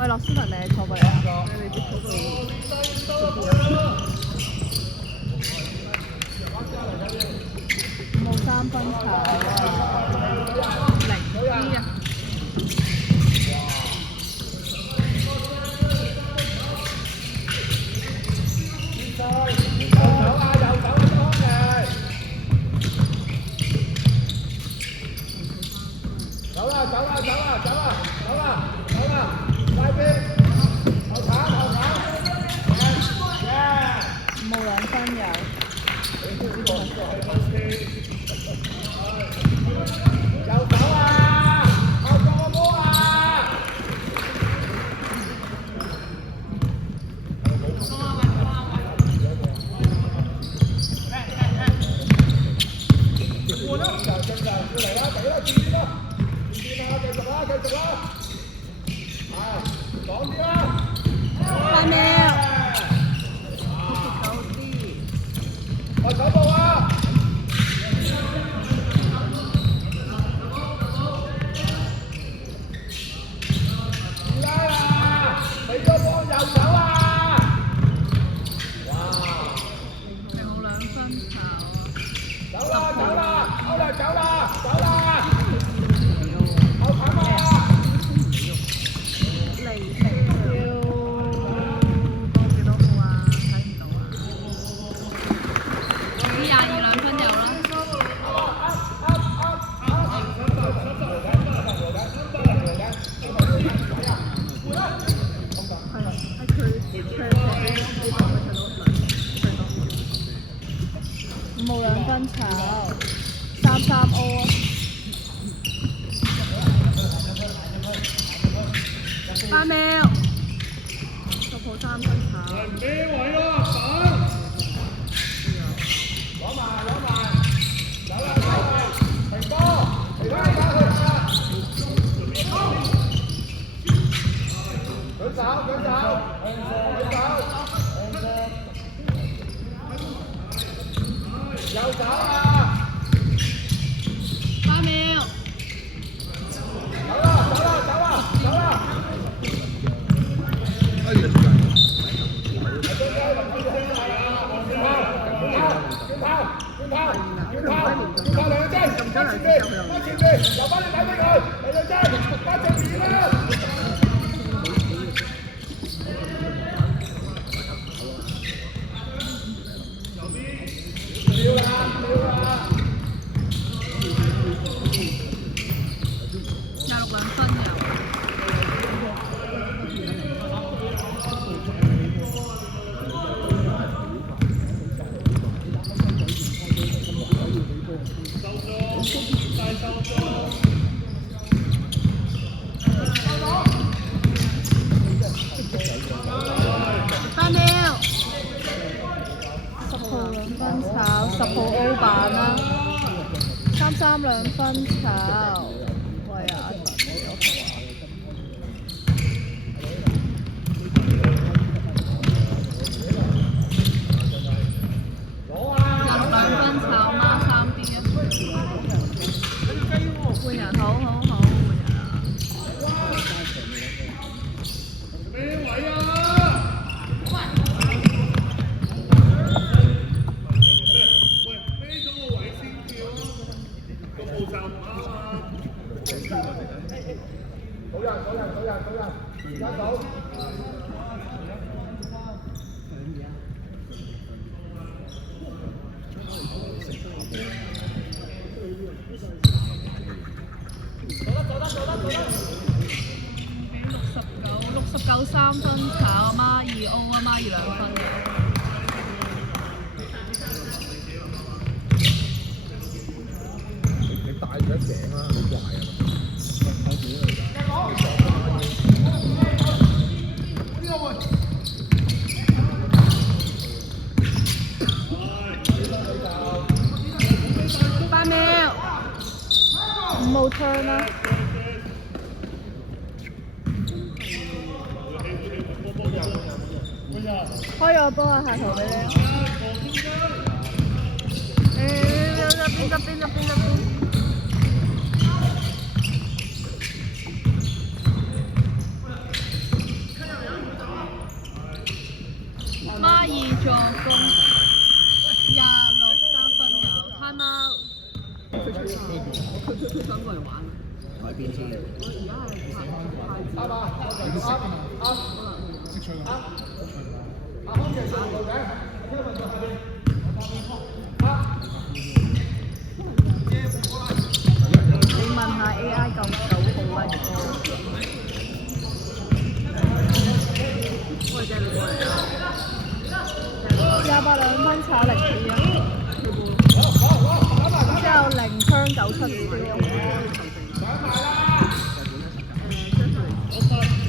喂，洛斯文你係坐過嚟啊？你哋啲嗰度冇三分炒啊，0D啊！冇2分有。8秒。冇2分炒，3-3O 啊！8秒，十號3分炒。咩位啊？攞埋，走啦！停波，其他打佢啦！舉手！右手啊！8秒。走啦！轉跑2隻，翻前邊，留翻你睇俾佢，嚟2隻，翻正面啦！跳啦！26 2分有。8秒。10號2分炒，10號 O 版啦，3-3 2分炒，喂啊！26 2分炒孖3D 啊！換人好換人啊！咩位啊？好人，而家走。69 3分炒孖2 O 啊孖2 2分嘅。你帶住一頸啦，好怪啊！可以我幫下下圖俾你啊。邊。孖二助攻26、3分有 time out。佢想過嚟玩。改邊先？啱啊！識吹啊！你問下 AI 夠唔夠好啊？我哋你過嚟啊！28-2分炒零啲啊！之後0槍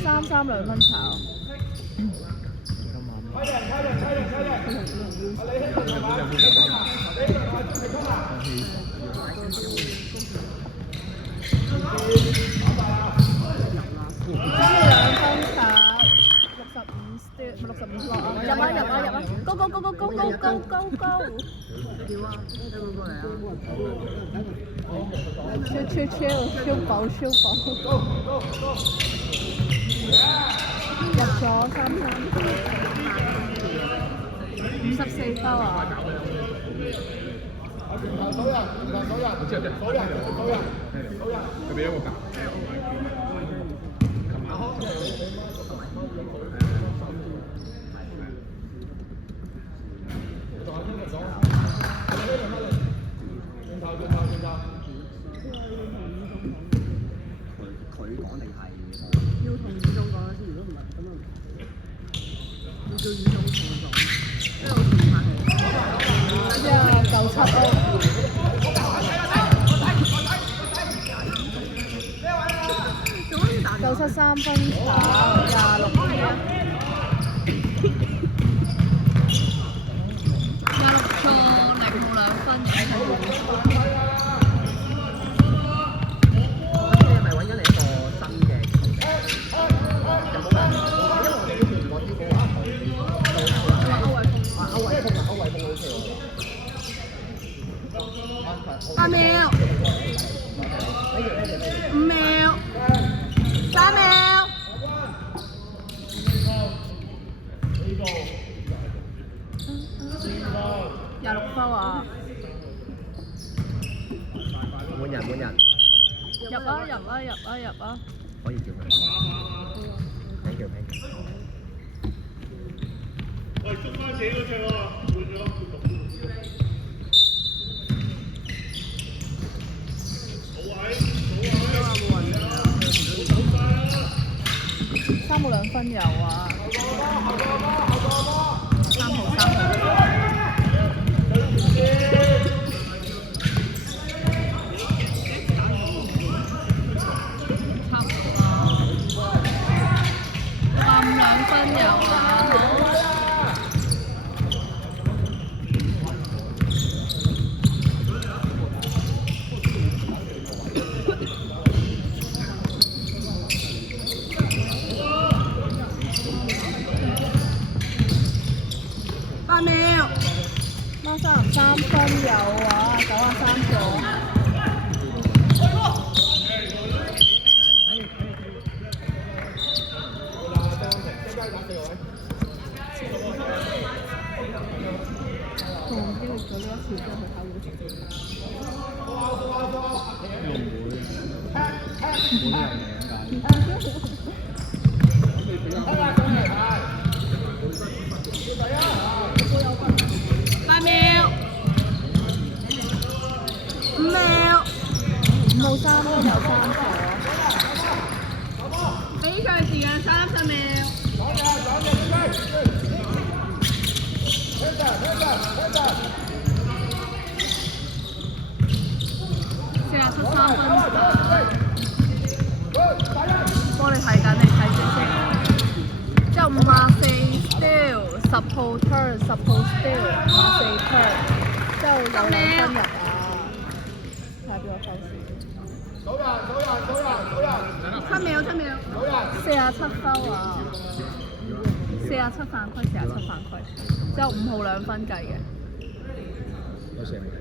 973-3-2分炒。65落啊！入啊！高！跳啊！超爆！入咗3-3。54分啊！佢俾咗個格。佢講定係要同宇總講先，如果唔係咁樣，要叫宇總同我講，因為我同埋佢。之後97咯。97-3分炒26分。26錯0冇2分嘅。你係咪揾緊你一個新嘅球員？有冇人？因為我哋以前我知講話歐偉峰好似喎。8秒，5秒，3秒。26分啊！滿人。入啊！可以叫佢。thank you。喂，捉翻自己嗰隻喎，換咗。3冇2分有啊！3號。2分有啊8秒。孖33分有啊！93咗。經歷咗呢一次之後，佢考會成績。8秒，5秒5號3分有3錯。比賽時間30秒。47-3分。幫你睇緊，你睇住先。之後54 still 10號 turn 10號 still 54 turn，之後有2分入啊！睇下邊個收線。7秒。47分啊！ 47犯規，47犯規，之後5號2分計嘅。有成。